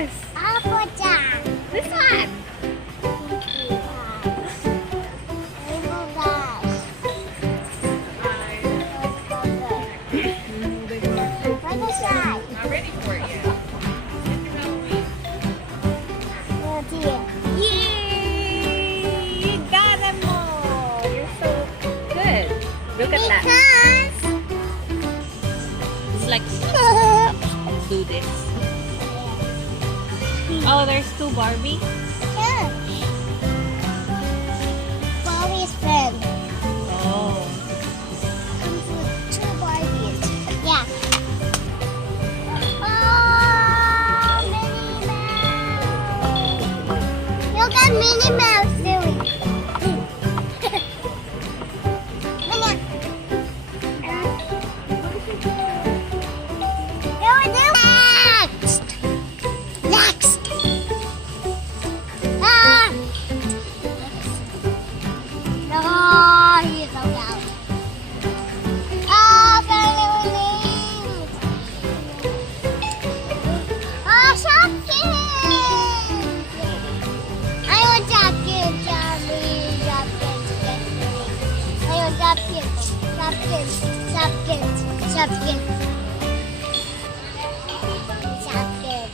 this? Apple-Jam. This one. Rainbow Dash. What is that? Not ready for it yet. Oh dear. Yay! You got them all. You're so good. Look at that. It's like, let's do this. Oh, there's two Barbie. Yeah. Barbie's friend. Oh. Comes with two Barbies. Yeah. Oh, Minnie Mouse. Look at Minnie Mouse doing. Next. Next. Ah. No, he's so loud. Ah, Violet. Ah, Shopkins. I want Shopkins, Shopkins. I want Shopkins, Shopkins, Shopkins, Shopkins. Shopkins.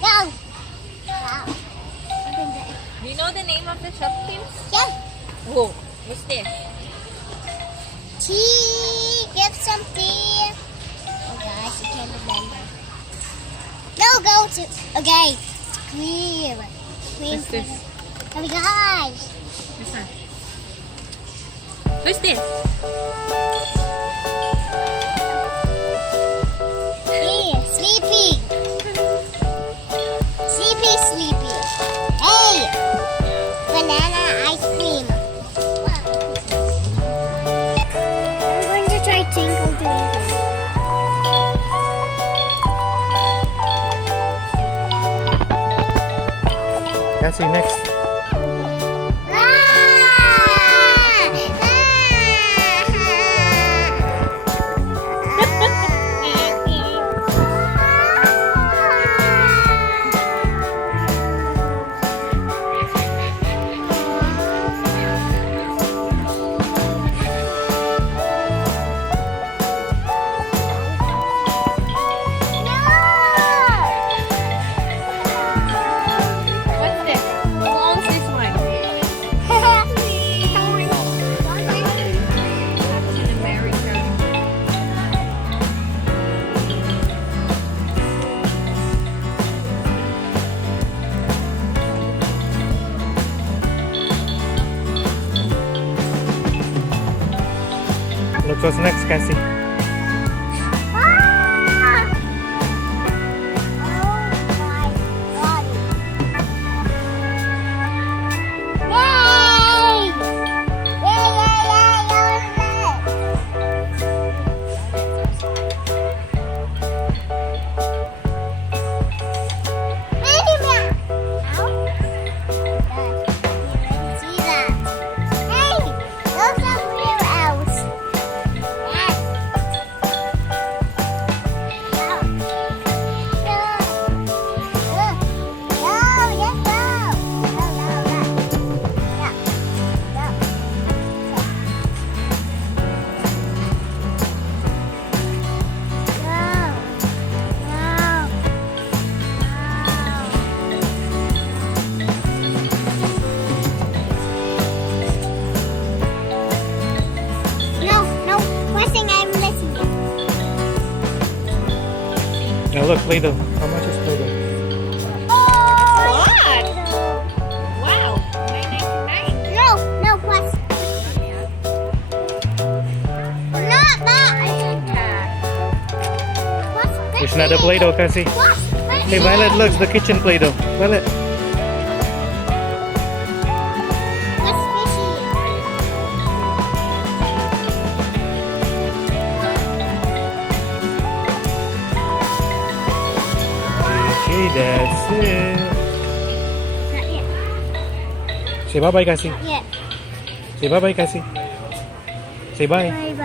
Go. Wow. Do you know the name of the Shopkins? Yeah. Whoa. What's this? Tea. Get some tea. Oh gosh, I can't remember. No, go to. Okay. Cream. Cream. What's this? Oh my gosh. This one. What's this? Hey, sleepy. Sleepy. Hey, banana ice cream. I'm going to try Twinkle Twinkle. Cassie, next. What's this? Who owns this one? Captain America. Look what's next, Cassie. Now look, Play-Doh. How much is Play-Doh? What? Wow. $9.99. No, plus. It's not a Play-Doh, Cassie. Hey, Violet, look, the kitchen Play-Doh. Violet. Okay, that's it. Say bye-bye, Cassie. Yeah. Say bye-bye, Cassie. Say bye. Bye bye.